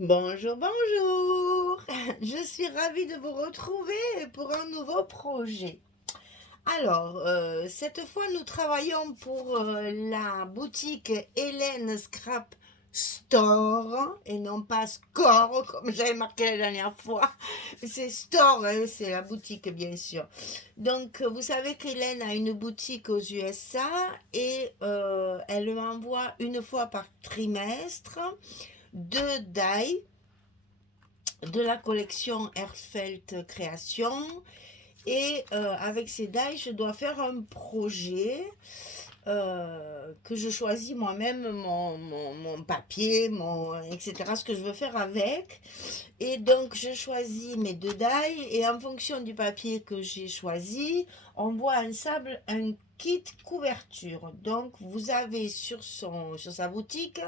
Bonjour, bonjour. Je suis ravie de vous retrouver pour un nouveau projet. Alors, cette fois, nous travaillons pour la boutique Hélène Scrap Store et non pas Score comme j'avais marqué la dernière fois. C'est Store, hein, c'est la boutique bien sûr. Donc, vous savez qu'Hélène a une boutique aux USA et elle m'envoie une fois par trimestre deux die de la collection Herzfeld Création. Et avec ces die, je dois faire un projet que je choisis moi-même, mon papier, etc., ce que je veux faire avec. Et donc, je choisis mes deux die et en fonction du papier que j'ai choisi, on voit un kit couverture. Donc, vous avez sur sa boutique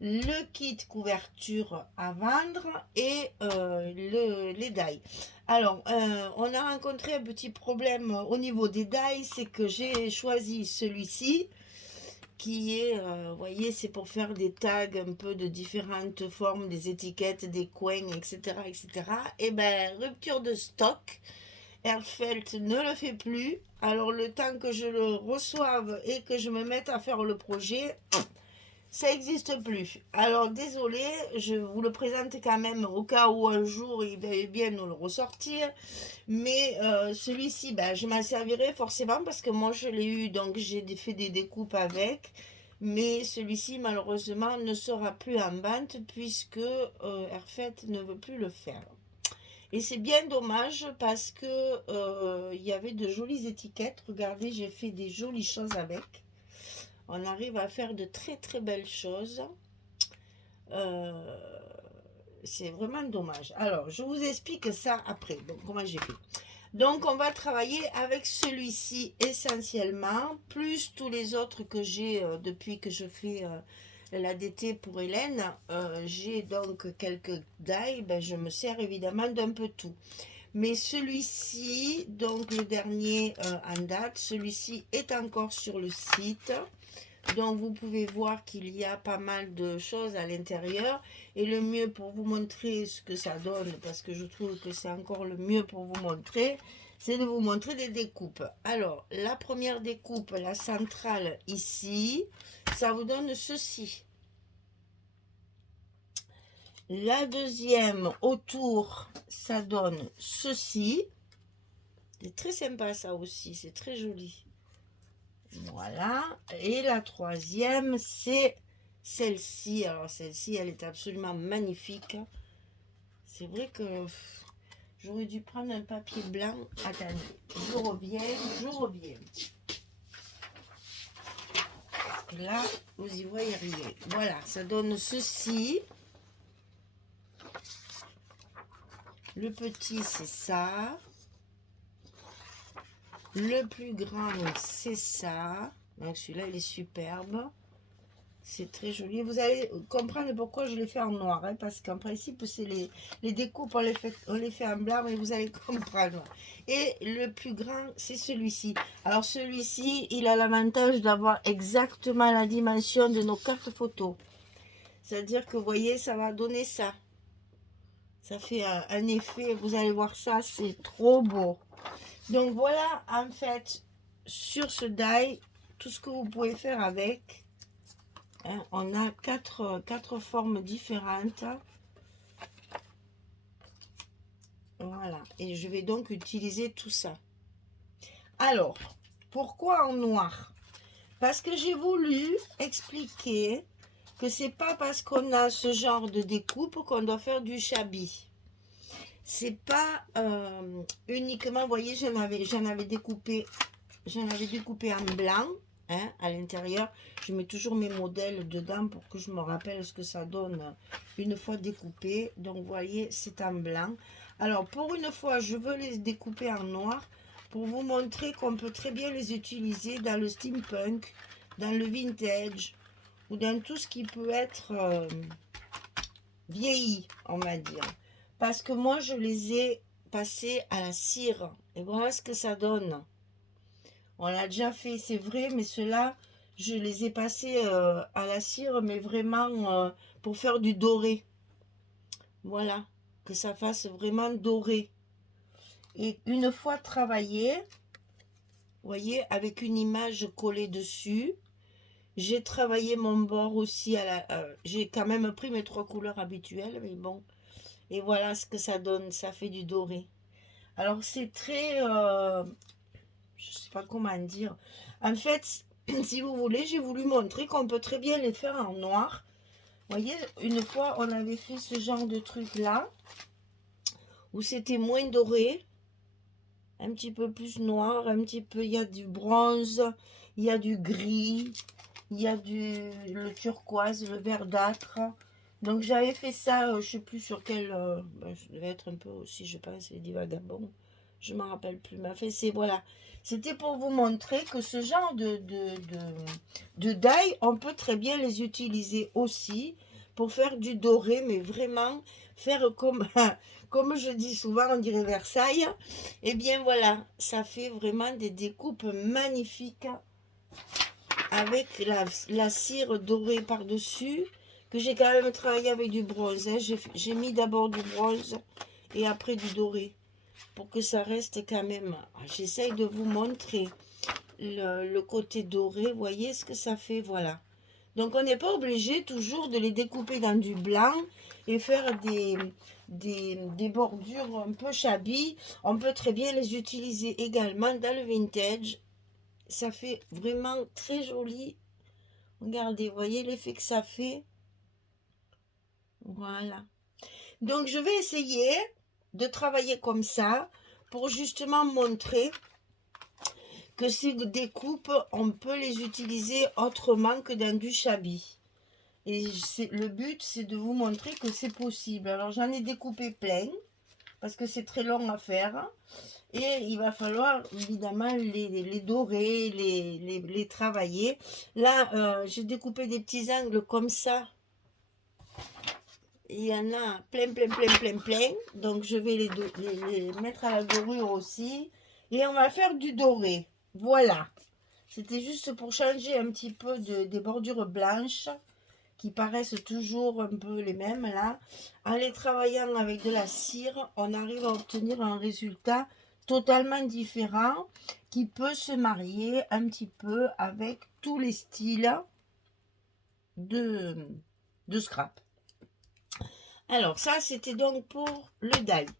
le kit couverture à vendre et les die. Alors, on a rencontré un petit problème au niveau des die, c'est que j'ai choisi celui-ci qui est, vous voyez, c'est pour faire des tags un peu de différentes formes, des étiquettes, des coins, etc., etc. Et ben, rupture de stock. Airfelt ne le fait plus. Alors, le temps que je le reçoive et que je me mette à faire le projet, ça n'existe plus. Alors désolé, je vous le présente quand même au cas où un jour il va bien nous le ressortir. Mais celui-ci, ben, je m'en servirai forcément parce que moi je l'ai eu, donc j'ai fait des découpes avec. Mais celui-ci malheureusement ne sera plus en vente puisque Airfet ne veut plus le faire. Et c'est bien dommage parce que il y avait de jolies étiquettes. Regardez, j'ai fait des jolies choses avec. On arrive à faire de très très belles choses. Euh, c'est vraiment dommage. Alors, je vous explique ça après. Donc, comment j'ai fait. Donc, on va travailler avec celui-ci essentiellement, plus tous les autres que j'ai depuis que je fais l'ADT pour Hélène. J'ai donc quelques die. Ben, je me sers évidemment d'un peu tout. Mais celui-ci, donc le dernier en date, celui-ci est encore sur le site. Donc vous pouvez voir qu'il y a pas mal de choses à l'intérieur. Et le mieux pour vous montrer ce que ça donne, parce que je trouve que c'est encore le mieux pour vous montrer, c'est de vous montrer des découpes. Alors, la première découpe, la centrale ici, ça vous donne ceci. La deuxième autour, ça donne ceci. C'est très sympa ça aussi, c'est très joli. Voilà. Et la troisième, c'est celle-ci. Alors celle-ci, elle est absolument magnifique. C'est vrai que j'aurais dû prendre un papier blanc. Attendez, je reviens, je reviens. Parce que là, vous y voyez rien. Voilà, ça donne ceci. Le petit, c'est ça. Le plus grand, c'est ça. Donc celui-là, il est superbe. C'est très joli. Vous allez comprendre pourquoi je l'ai fait en noir. Hein, parce qu'en principe, c'est les découpes, on les fait en blanc, mais vous allez comprendre. Et le plus grand, c'est celui-ci. Alors celui-ci, il a l'avantage d'avoir exactement la dimension de nos cartes photos. C'est-à-dire que vous voyez, ça va donner ça. Ça fait un effet, vous allez voir ça, c'est trop beau. Donc voilà, en fait, sur ce die, tout ce que vous pouvez faire avec. Hein, on a quatre formes différentes. Voilà. Et je vais donc utiliser tout ça. Alors, pourquoi en noir? Parce que j'ai voulu expliquer que c'est pas parce qu'on a ce genre de découpe qu'on doit faire du shabby. C'est pas uniquement, vous voyez, j'en avais découpé en blanc. Hein, à l'intérieur, je mets toujours mes modèles dedans pour que je me rappelle ce que ça donne une fois découpé. Donc vous voyez, c'est en blanc. Alors pour une fois, je veux les découper en noir pour vous montrer qu'on peut très bien les utiliser dans le steampunk, dans le vintage ou dans tout ce qui peut être vieilli, on va dire. Parce que moi, je les ai passés à la cire. Et voilà ce que ça donne. On l'a déjà fait, c'est vrai, mais ceux-là, je les ai passés à la cire, mais vraiment pour faire du doré. Voilà, que ça fasse vraiment doré. Et une fois travaillé, vous voyez, avec une image collée dessus, j'ai travaillé mon bord aussi à la... j'ai quand même pris mes 3 couleurs habituelles, mais bon. Et voilà ce que ça donne, ça fait du doré. Alors c'est très... je sais pas comment dire. En fait, si vous voulez, j'ai voulu montrer qu'on peut très bien les faire en noir. Vous voyez, une fois, on avait fait ce genre de truc-là, où c'était moins doré, un petit peu plus noir, un petit peu, il y a du bronze, il y a du gris, il y a le turquoise, le verdâtre. Donc j'avais fait ça, je sais plus sur quel, je devais être un peu aussi, je pense, les divagabonds. Je m'en rappelle plus. Mais enfin, c'est voilà. C'était pour vous montrer que ce genre de die, on peut très bien les utiliser aussi pour faire du doré, mais vraiment faire comme, comme je dis souvent, on dirait Versailles. Et bien voilà, ça fait vraiment des découpes magnifiques avec la cire dorée par-dessus, que j'ai quand même travaillé avec du bronze. Hein. J'ai mis d'abord du bronze et après du doré pour que ça reste quand même. J'essaye de vous montrer le côté doré. Vous voyez ce que ça fait, voilà. Donc on n'est pas obligé toujours de les découper dans du blanc et faire des bordures un peu shabby. On peut très bien les utiliser également dans le vintage. Ça fait vraiment très joli. Regardez, vous voyez l'effet que ça fait. Voilà. Donc je vais essayer de travailler comme ça pour justement montrer que ces découpes, on peut les utiliser autrement que dans du shabby. Et le but, c'est de vous montrer que c'est possible. Alors, j'en ai découpé plein, parce que c'est très long à faire. Et il va falloir, évidemment, les dorer, les travailler. Là, j'ai découpé des petits angles comme ça. Il y en a plein, plein, plein, plein, plein. Donc, je vais les mettre à la dorure aussi. Et on va faire du doré. Voilà. C'était juste pour changer un petit peu des bordures blanches qui paraissent toujours un peu les mêmes là. En les travaillant avec de la cire, on arrive à obtenir un résultat totalement différent qui peut se marier un petit peu avec tous les styles de, de scrap. Alors ça, c'était donc pour le die.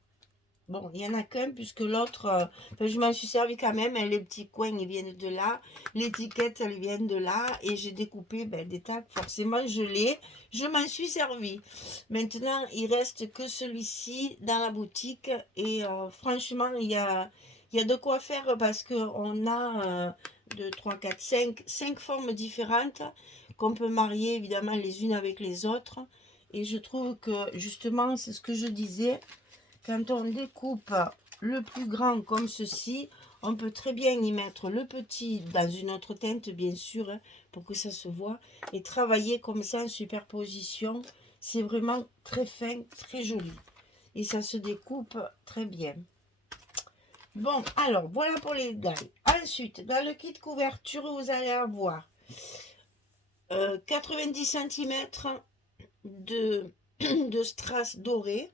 Bon, il n'y en a qu'un puisque l'autre, je m'en suis servi quand même. Hein, les petits coins, ils viennent de là. L'étiquette, elles viennent de là. Et j'ai découpé des tacs forcément gelés. Je m'en suis servi. Maintenant, il reste que celui-ci dans la boutique. Et franchement, il y a de quoi faire parce qu'on a 2, 3, 4, 5 formes différentes qu'on peut marier évidemment les unes avec les autres. Et je trouve que justement, c'est ce que je disais. Quand on découpe le plus grand comme ceci, on peut très bien y mettre le petit dans une autre teinte, bien sûr, hein, pour que ça se voit. Et travailler comme ça en superposition, c'est vraiment très fin, très joli. Et ça se découpe très bien. Bon, alors, voilà pour les dailles. Ensuite, dans le kit couverture, vous allez avoir 90 cm de strass doré.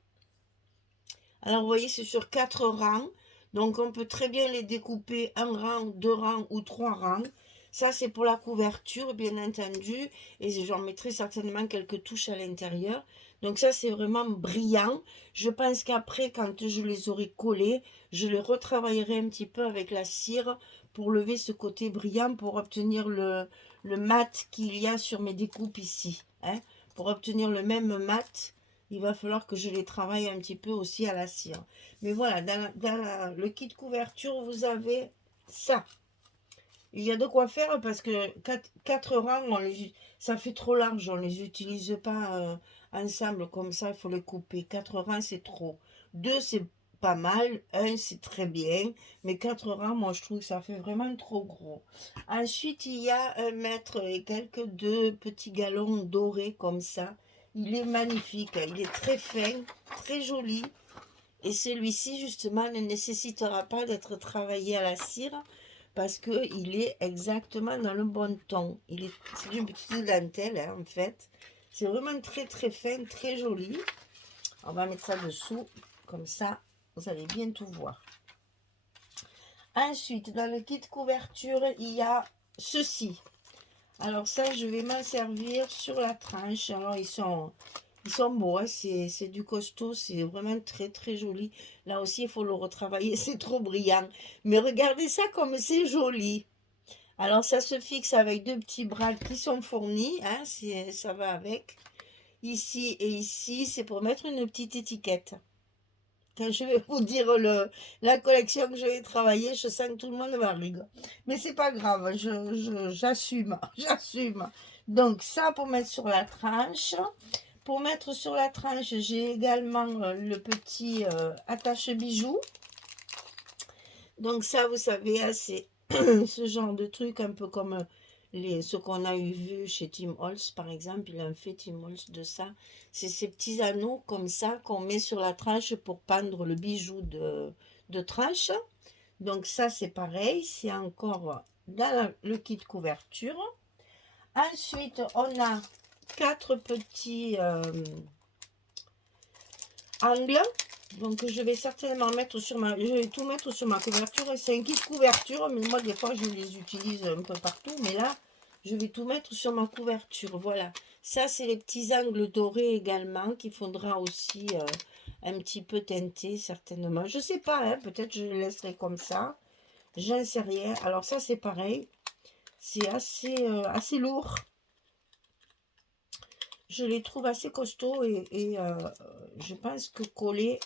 Alors, vous voyez, c'est sur 4 rangs. Donc, on peut très bien les découper un rang, 2 rangs ou 3 rangs. Ça, c'est pour la couverture, bien entendu. Et j'en mettrai certainement quelques touches à l'intérieur. Donc, ça, c'est vraiment brillant. Je pense qu'après, quand je les aurai collés, je les retravaillerai un petit peu avec la cire pour lever ce côté brillant, pour obtenir le mat qu'il y a sur mes découpes ici. Hein. Pour obtenir le même mat, il va falloir que je les travaille un petit peu aussi à la cire. Mais voilà, dans le kit couverture, vous avez ça. Il y a de quoi faire parce que 4 rangs, ça fait trop large. On ne les utilise pas ensemble comme ça, il faut les couper. 4 rangs, c'est trop. 2, c'est pas mal. 1, c'est très bien. Mais 4 rangs, moi, je trouve que ça fait vraiment trop gros. Ensuite, il y a 1 mètre et quelques 2 petits galons dorés comme ça. Il est magnifique. Il est très fin, très joli. Et celui-ci, justement, ne nécessitera pas d'être travaillé à la cire parce qu'il est exactement dans le bon ton. C'est une petite dentelle, hein, en fait. C'est vraiment très, très fin, très joli. On va mettre ça dessous, comme ça, vous allez bien tout voir. Ensuite, dans le kit couverture, il y a ceci. Alors ça, je vais m'en servir sur la tranche. Alors, ils sont beaux, hein. C'est du costaud, c'est vraiment très très joli. Là aussi, il faut le retravailler, c'est trop brillant. Mais regardez ça comme c'est joli. Alors, ça se fixe avec deux petits bras qui sont fournis, hein, ça va avec. Ici et ici, c'est pour mettre une petite étiquette. Quand je vais vous dire la collection que je vais travailler, je sens que tout le monde va rire. Mais c'est pas grave, j'assume, j'assume. Donc ça pour mettre sur la tranche. Pour mettre sur la tranche, j'ai également le petit attache-bijoux. Donc ça, vous savez, hein, c'est ce genre de truc un peu comme ce qu'on a eu vu chez Tim Holtz, par exemple. Il a fait Tim Holtz de ça. C'est ces petits anneaux comme ça qu'on met sur la tranche pour pendre le bijou de tranche. Donc ça, c'est pareil. C'est encore dans le kit couverture. Ensuite, on a 4 petits angles. Donc je vais certainement mettre sur ma... Je vais tout mettre sur ma couverture. C'est un kit couverture, mais moi des fois je les utilise un peu partout. Mais là, je vais tout mettre sur ma couverture. Voilà. Ça, c'est les petits angles dorés également qu'il faudra aussi un petit peu teinter certainement. Je sais pas, hein, peut-être je le laisserai comme ça. J'en sais rien. Alors ça, c'est pareil. C'est assez lourd. Je les trouve assez costauds et je pense que coller...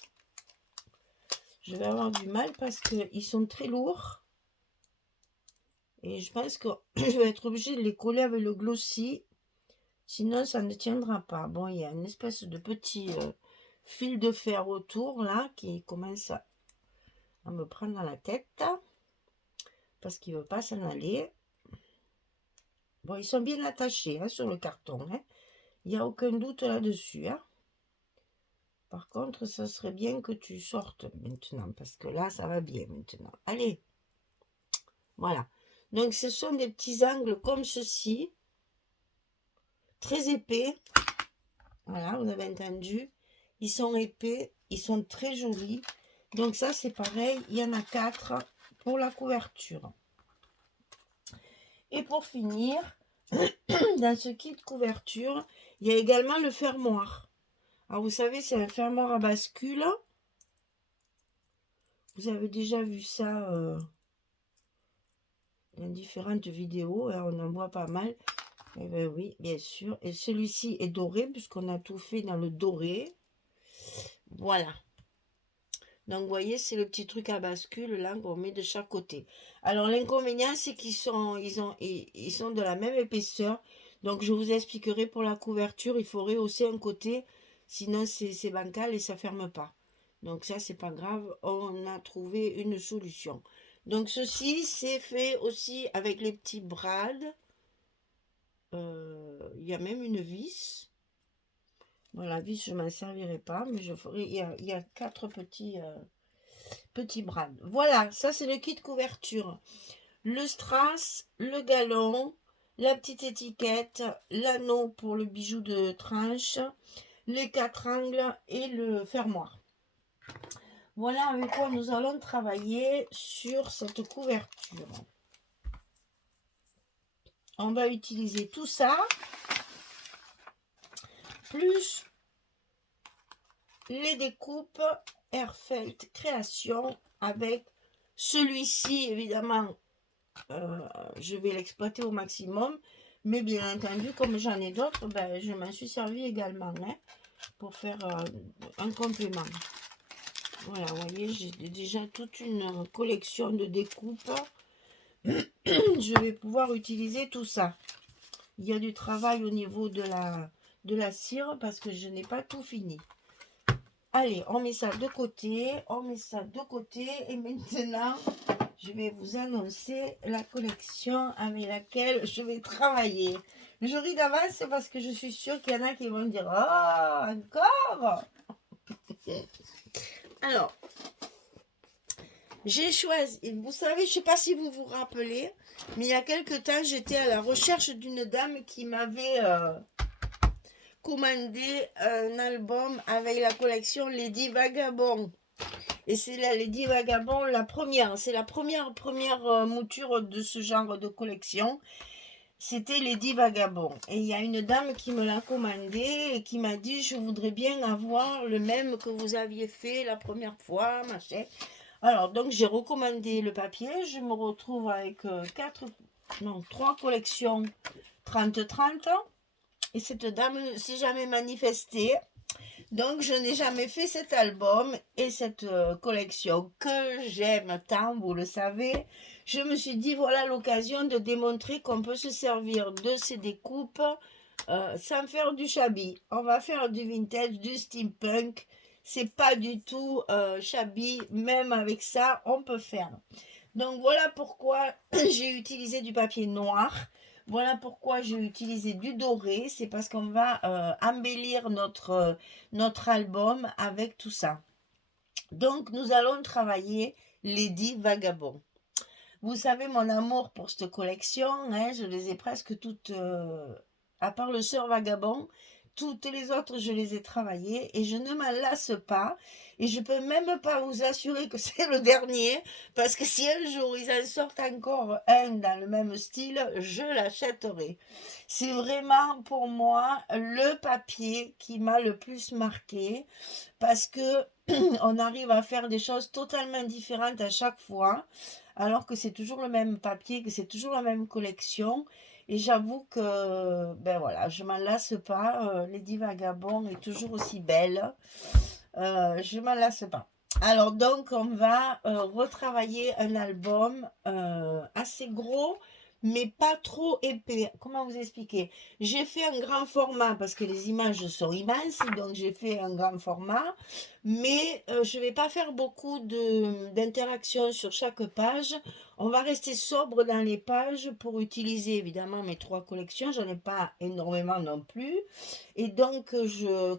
Je vais avoir du mal parce qu'ils sont très lourds. Et je pense que je vais être obligée de les coller avec le glossy. Sinon, ça ne tiendra pas. Bon, il y a une espèce de petit fil de fer autour, là, qui commence à me prendre dans la tête. Parce qu'il ne veut pas s'en aller. Bon, ils sont bien attachés hein, sur le carton. Hein. Il n'y a aucun doute là-dessus. Hein. Par contre, ça serait bien que tu sortes maintenant. Parce que là, ça va bien maintenant. Allez. Voilà. Donc, ce sont des petits angles comme ceci. Très épais. Voilà, vous avez entendu. Ils sont épais. Ils sont très jolis. Donc, ça, c'est pareil. Il y en a 4 pour la couverture. Et pour finir, dans ce kit couverture, il y a également le fermoir. Alors, vous savez, c'est un fermoir à bascule. Vous avez déjà vu ça dans différentes vidéos. Hein, on en voit pas mal. Eh bien, oui, bien sûr. Et celui-ci est doré, puisqu'on a tout fait dans le doré. Voilà. Donc, vous voyez, c'est le petit truc à bascule, là, qu'on met de chaque côté. Alors, l'inconvénient, c'est qu'ils sont de la même épaisseur. Donc, je vous expliquerai pour la couverture, il faut rehausser un côté. Sinon, c'est bancal et ça ne ferme pas. Donc, ça, c'est pas grave. On a trouvé une solution. Donc, ceci, c'est fait aussi avec les petits brades. Il y a même une vis. Bon, la vis, je ne m'en servirai pas, mais je ferai. Il y a 4 petits brades. Voilà, ça c'est le kit couverture. Le strass, le galon, la petite étiquette, l'anneau pour le bijou de tranche, les 4 angles et le fermoir. Voilà avec quoi nous allons travailler sur cette couverture. On va utiliser tout ça, plus les découpes Airfelt Création avec celui-ci, évidemment, je vais l'exploiter au maximum. Mais bien entendu, comme j'en ai d'autres, ben, je m'en suis servi également hein, pour faire un complément. Voilà, vous voyez, j'ai déjà toute une collection de découpes. Je vais pouvoir utiliser tout ça. Il y a du travail au niveau de la cire parce que je n'ai pas tout fini. Allez, on met ça de côté. On met ça de côté. Et maintenant, je vais vous annoncer la collection avec laquelle je vais travailler. Je ris d'avance parce que je suis sûre qu'il y en a qui vont dire « Oh, encore !» Alors, j'ai choisi, vous savez, je ne sais pas si vous vous rappelez, mais il y a quelque temps, j'étais à la recherche d'une dame qui m'avait commandé un album avec la collection Lady Vagabond. Et c'est la Lady Vagabond, la première. C'est la première mouture de ce genre de collection. C'était Lady Vagabond. Et il y a une dame qui me l'a commandé et qui m'a dit, je voudrais bien avoir le même que vous aviez fait la première fois, machin. Alors, donc, j'ai recommandé le papier. Je me retrouve avec 3 collections 30-30. Et cette dame ne s'est jamais manifestée. Donc, je n'ai jamais fait cet album et cette collection que j'aime tant, vous le savez. Je me suis dit, voilà l'occasion de démontrer qu'on peut se servir de ces découpes sans faire du shabby. On va faire du vintage, du steampunk. C'est pas du tout shabby, même avec ça, on peut faire. Donc, voilà pourquoi j'ai utilisé du papier noir. Voilà pourquoi j'ai utilisé du doré. C'est parce qu'on va embellir notre album avec tout ça. Donc, nous allons travailler Lady Vagabond. Vous savez mon amour pour cette collection. Hein, je les ai presque toutes, à part le Sœur Vagabond. Toutes les autres, je les ai travaillées et je ne m'en lasse pas. Et je peux même pas vous assurer que c'est le dernier, parce que si un jour ils en sortent encore un dans le même style, je l'achèterai. C'est vraiment pour moi le papier qui m'a le plus marqué, parce que on arrive à faire des choses totalement différentes à chaque fois, alors que c'est toujours le même papier, que c'est toujours la même collection. Et j'avoue que, ben voilà, je m'en lasse pas. Lady Vagabond est toujours aussi belle. Je m'en lasse pas. Alors donc, on va retravailler un album assez gros, mais pas trop épais. Comment vous expliquer? J'ai fait un grand format parce que les images sont immenses, donc j'ai fait un grand format, mais je ne vais pas faire beaucoup d'interactions sur chaque page. On va rester sobre dans les pages pour utiliser évidemment mes 3 collections. J'en ai pas énormément non plus. Et donc,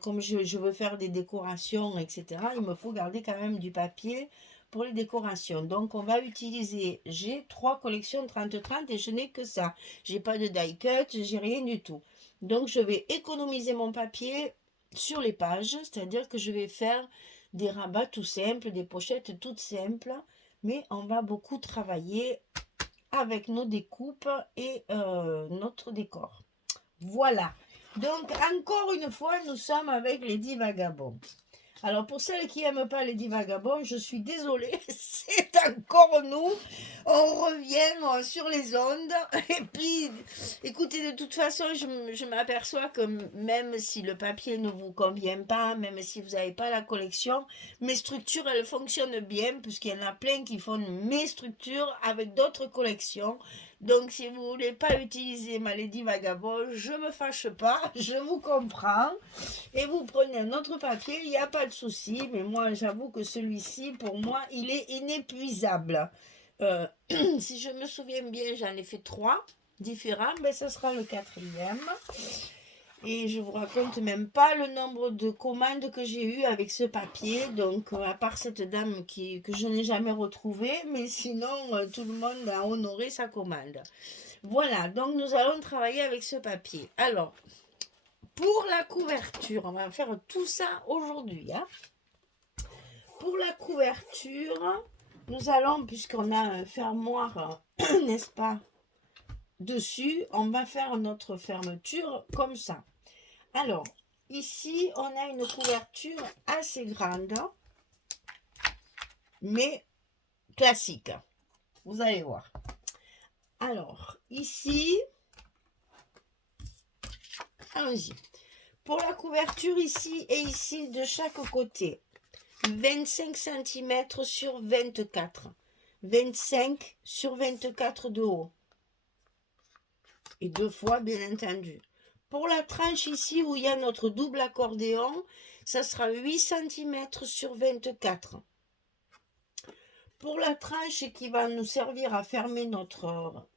comme je veux faire des décorations, etc., il me faut garder quand même du papier pour les décorations. Donc, on va utiliser, j'ai 3 collections 30-30 et je n'ai que ça. J'ai pas de die cut, j'ai rien du tout. Donc, je vais économiser mon papier sur les pages, c'est-à-dire que je vais faire des rabats tout simples, des pochettes toutes simples, mais on va beaucoup travailler avec nos découpes et notre décor. Voilà. Donc, encore une fois, nous sommes avec Lady Vagabond. Alors, pour celles qui n'aiment pas Lady Vagabond, je suis désolée, c'est encore nous. On revient sur les ondes. Et puis, écoutez, de toute façon, je m'aperçois que même si le papier ne vous convient pas, même si vous n'avez pas la collection, mes structures, elles fonctionnent bien, puisqu'il y en a plein qui font mes structures avec d'autres collections. Donc, si vous ne voulez pas utiliser ma Lady Vagabond, je ne me fâche pas, je vous comprends. Et vous prenez un autre papier, il n'y a pas de souci. Mais moi, j'avoue que celui-ci, pour moi, il est inépuisable. Si je me souviens bien, j'en ai fait 3 différents. Ben, ce sera le 4e. Et je vous raconte même pas le nombre de commandes que j'ai eues avec ce papier. Donc, à part cette dame que je n'ai jamais retrouvée, mais sinon, tout le monde a honoré sa commande. Voilà, donc nous allons travailler avec ce papier. Alors, pour la couverture, on va faire tout ça aujourd'hui. Hein. Pour la couverture, nous allons, puisqu'on a un fermoir, n'est-ce pas, dessus, on va faire notre fermeture comme ça. Alors, ici, on a une couverture assez grande, mais classique. Vous allez voir. Alors, ici, allons-y. Pour la couverture ici et ici, de chaque côté, 25 cm sur 24. 25 sur 24 de haut. Et 2 fois, bien entendu. Pour la tranche ici où il y a notre double accordéon, ça sera 8 cm sur 24. Pour la tranche qui va nous servir à fermer notre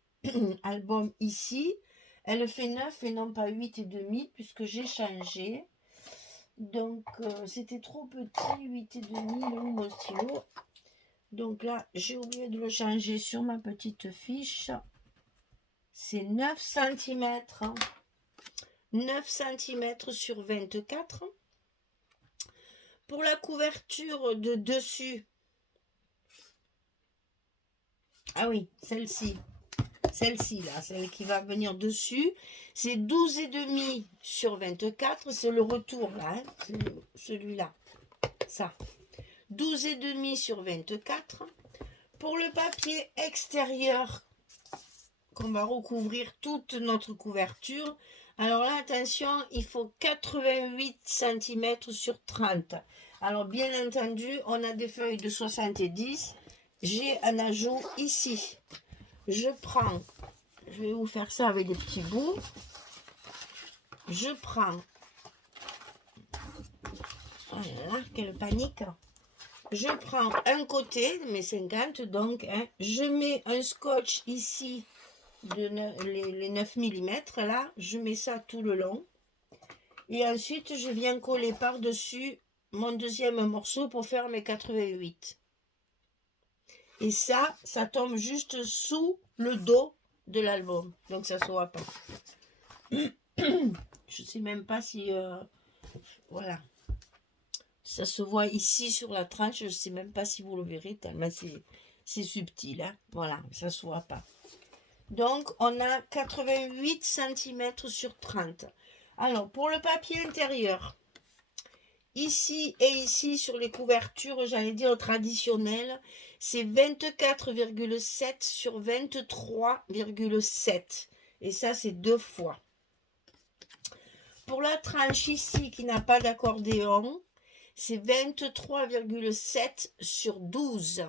album ici, elle fait 9 et non pas 8,5 puisque j'ai changé. Donc, c'était trop petit, 8,5, mon stylo. Donc là, j'ai oublié de le changer sur ma petite fiche. C'est 9 cm. 9 cm sur 24. Pour la couverture de dessus, ah oui, celle-ci là, celle qui va venir dessus, c'est 12,5 sur 24, c'est le retour là, hein, celui-là, ça, 12,5 sur 24. Pour le papier extérieur, qu'on va recouvrir toute notre couverture, alors là, attention, il faut 88 cm sur 30. Alors, bien entendu, on a des feuilles de 70. J'ai un ajout ici. Je vais vous faire ça avec des petits bouts. Je prends, voilà, quelle panique. Je prends un côté de mes 50, donc, hein, je mets un scotch ici, les 9 mm, là, je mets ça tout le long. Et ensuite, je viens coller par-dessus mon deuxième morceau pour faire mes 88. Et ça tombe juste sous le dos de l'album. Donc, ça ne se voit pas. Je ne sais même pas si... voilà. Ça se voit ici sur la tranche. Je ne sais même pas si vous le verrez, tellement c'est subtil. Hein. Voilà, ça ne se voit pas. Donc, on a 88 cm sur 30. Alors, pour le papier intérieur, ici et ici, sur les couvertures, j'allais dire traditionnelles, c'est 24,7 sur 23,7. Et ça, c'est 2 fois. Pour la tranche ici, qui n'a pas d'accordéon, c'est 23,7 sur 12.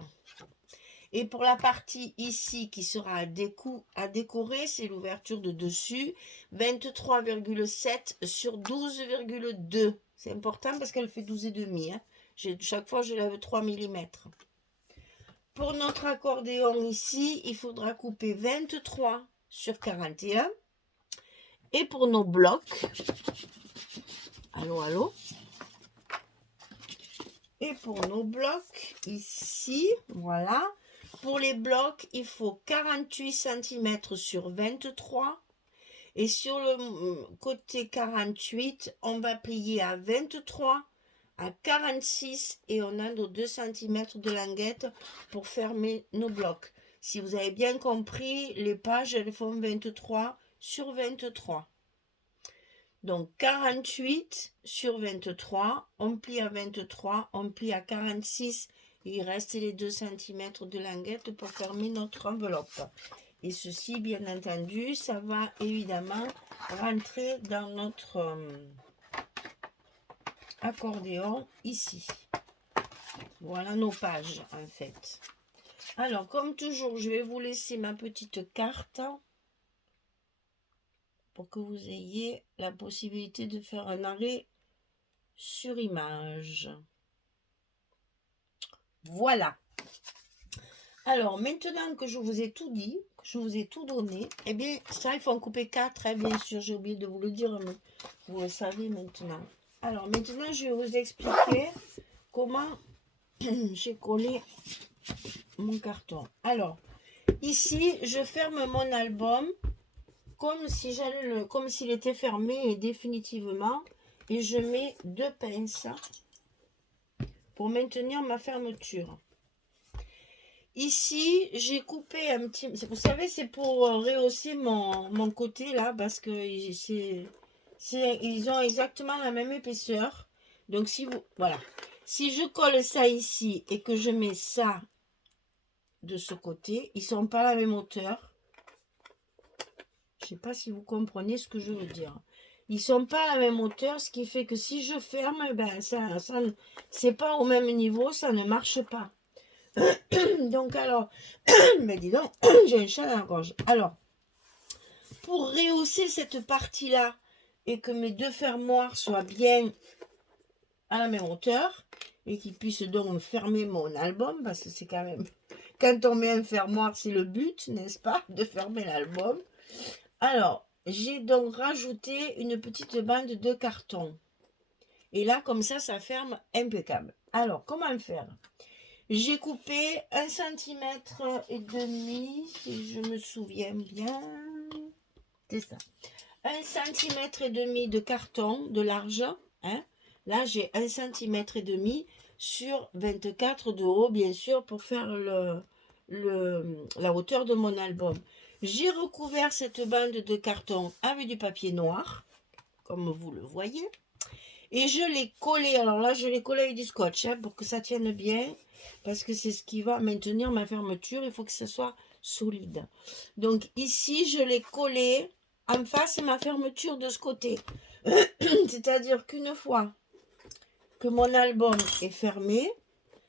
Et pour la partie ici qui sera à décorer, c'est l'ouverture de dessus, 23,7 sur 12,2. C'est important parce qu'elle fait 12,5. Hein. Chaque fois, je lève 3 mm. Pour notre accordéon ici, il faudra couper 23 sur 41. Et pour nos blocs, allô. Et pour nos blocs ici, voilà. Pour les blocs, il faut 48 cm sur 23. Et sur le côté 48, on va plier à 23, à 46 et on a nos 2 cm de languette pour fermer nos blocs. Si vous avez bien compris, les pages, elles font 23 sur 23. Donc 48 sur 23, on plie à 23, on plie à 46, et il reste les 2 cm de languette pour fermer notre enveloppe. Et ceci, bien entendu, ça va évidemment rentrer dans notre accordéon ici. Voilà nos pages en fait. Alors, comme toujours, je vais vous laisser ma petite carte pour que vous ayez la possibilité de faire un arrêt sur image. Voilà. Alors, maintenant que je vous ai tout dit, que je vous ai tout donné, eh bien, ça, il faut en couper 4, hein, bien sûr, j'ai oublié de vous le dire, mais vous le savez maintenant. Alors, maintenant, je vais vous expliquer comment j'ai collé mon carton. Alors, ici, je ferme mon album comme si comme s'il était fermé définitivement, et je mets 2 pinces pour maintenir ma fermeture. Ici, j'ai coupé un petit... Vous savez, c'est pour rehausser mon côté là, parce que ils ont exactement la même épaisseur. Donc, si vous... Voilà. Si je colle ça ici et que je mets ça de ce côté, ils ne sont pas à la même hauteur. Je ne sais pas si vous comprenez ce que je veux dire. Ils ne sont pas à la même hauteur, ce qui fait que si je ferme, ben c'est pas au même niveau, ça ne marche pas. Donc alors, mais dis donc, j'ai un chat dans la gorge. Alors, pour rehausser cette partie-là et que mes 2 fermoirs soient bien à la même hauteur et qu'ils puissent donc fermer mon album, parce que c'est quand même, quand on met un fermoir, c'est le but, n'est-ce pas, de fermer l'album. Alors, j'ai donc rajouté une petite bande de carton. Et là, comme ça ferme impeccable. Alors, comment faire? J'ai coupé 1,5 cm, si je me souviens bien. C'est ça. 1,5 cm de carton de large. Hein. Là, j'ai 1,5 cm sur 24 de haut, bien sûr, pour faire la hauteur de mon album. J'ai recouvert cette bande de carton avec du papier noir, comme vous le voyez. Et je l'ai collé. Alors là, je l'ai collé avec du scotch hein, pour que ça tienne bien. Parce que c'est ce qui va maintenir ma fermeture. Il faut que ce soit solide. Donc ici, je l'ai collé en face ma fermeture de ce côté. C'est-à-dire qu'une fois que mon album est fermé,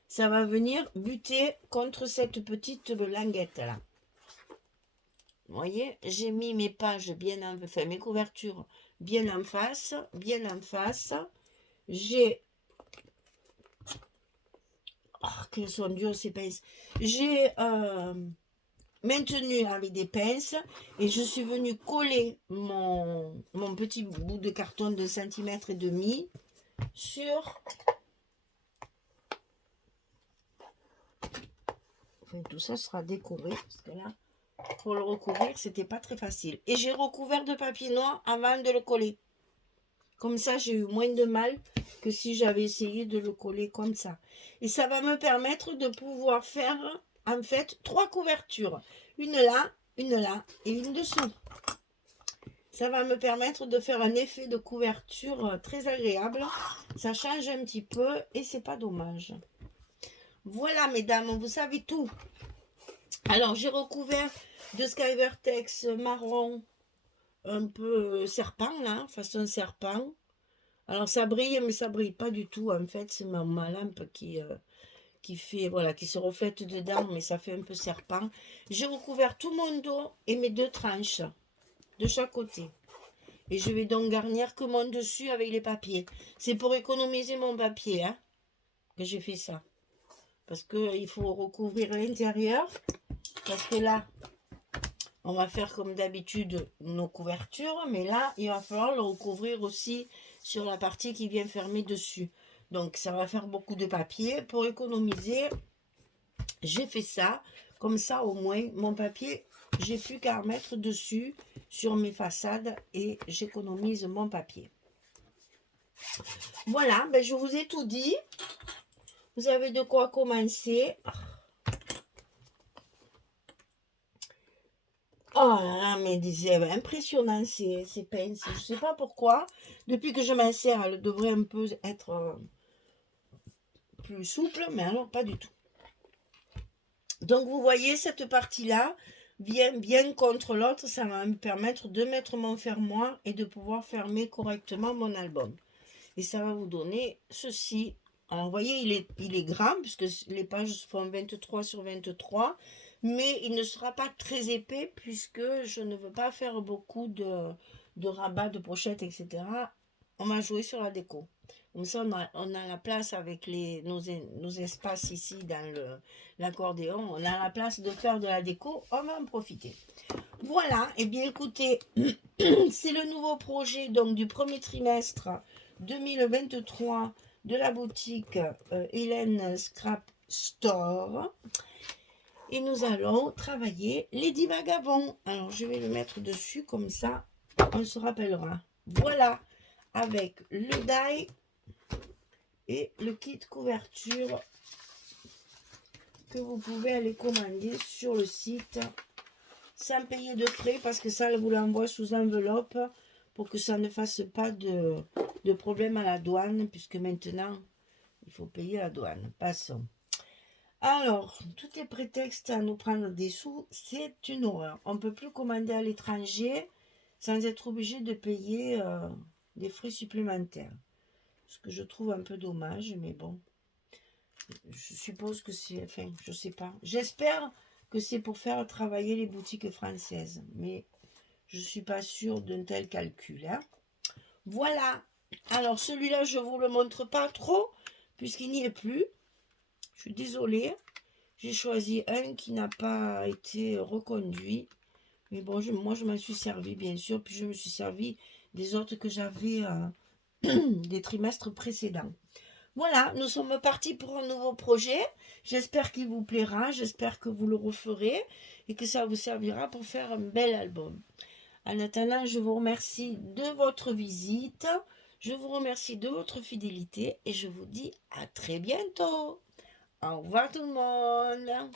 ça va venir buter contre cette petite languette là. Vous voyez, j'ai mis mes pages bien enfin mes couvertures bien en face, J'ai qu'elles sont dures ces pinces. J'ai maintenu avec des pinces et je suis venue coller mon petit bout de carton de 1,5 cm sur enfin, tout ça sera décoré parce que là pour le recouvrir c'était pas très facile et j'ai recouvert de papier noir avant de le coller comme ça j'ai eu moins de mal que si j'avais essayé de le coller comme ça et ça va me permettre de pouvoir faire en fait 3 couvertures, une là et une dessous. Ça va me permettre de faire un effet de couverture très agréable. Ça change un petit peu et c'est pas dommage. Voilà mesdames, vous savez tout. Alors j'ai recouvert de Skyvertex marron un peu serpent là, façon serpent. Alors ça brille mais ça brille pas du tout en fait, c'est ma lampe qui fait voilà qui se reflète dedans mais ça fait un peu serpent. J'ai recouvert tout mon dos et mes 2 tranches de chaque côté. Et je vais donc garnir que mon dessus avec les papiers. C'est pour économiser mon papier hein, que j'ai fait ça. Parce qu'il faut recouvrir l'intérieur. Parce que là, on va faire comme d'habitude nos couvertures. Mais là, il va falloir le recouvrir aussi sur la partie qui vient fermer dessus. Donc, ça va faire beaucoup de papier. Pour économiser, j'ai fait ça. Comme ça, au moins, mon papier, j'ai plus qu'à remettre dessus sur mes façades et j'économise mon papier. Voilà, ben je vous ai tout dit. Vous avez de quoi commencer. Oh là là, mais c'est impressionnant ces pinces. Je ne sais pas pourquoi. Depuis que je m'en sers, elle devrait un peu être plus souple, mais alors pas du tout. Donc vous voyez cette partie-là, bien contre l'autre, ça va me permettre de mettre mon fermoir et de pouvoir fermer correctement mon album. Et ça va vous donner ceci. Alors vous voyez, il est grand puisque les pages font 23 sur 23, mais il ne sera pas très épais puisque je ne veux pas faire beaucoup de rabat, de pochettes, etc. On va jouer sur la déco. Comme ça, on a la place avec nos espaces ici dans l'accordéon. On a la place de faire de la déco. On va en profiter. Voilà. Et bien écoutez, c'est le nouveau projet donc du premier trimestre 2023 de la boutique Hélène Scrap Store. Et nous allons travailler les 10 vagabonds. Alors, je vais le mettre dessus comme ça, on se rappellera. Voilà, avec le die et le kit couverture que vous pouvez aller commander sur le site sans payer de frais parce que ça vous l'envoie sous enveloppe pour que ça ne fasse pas de problème à la douane puisque maintenant il faut payer la douane. Passons. Alors, tout est prétexte à nous prendre des sous, c'est une horreur. On ne peut plus commander à l'étranger sans être obligé de payer des frais supplémentaires. Ce que je trouve un peu dommage, mais bon. Je suppose que c'est... Enfin, je sais pas. J'espère que c'est pour faire travailler les boutiques françaises. Mais je ne suis pas sûre d'un tel calcul. Hein. Voilà. Alors, celui-là, je ne vous le montre pas trop, puisqu'il n'y est plus. Je suis désolée. J'ai choisi un qui n'a pas été reconduit. Mais bon, moi, je m'en suis servi, bien sûr. Puis, je me suis servi des autres que j'avais des trimestres précédents. Voilà, nous sommes partis pour un nouveau projet. J'espère qu'il vous plaira. J'espère que vous le referez et que ça vous servira pour faire un bel album. En attendant, je vous remercie de votre visite. Je vous remercie de votre fidélité et je vous dis à très bientôt. Au revoir tout le monde.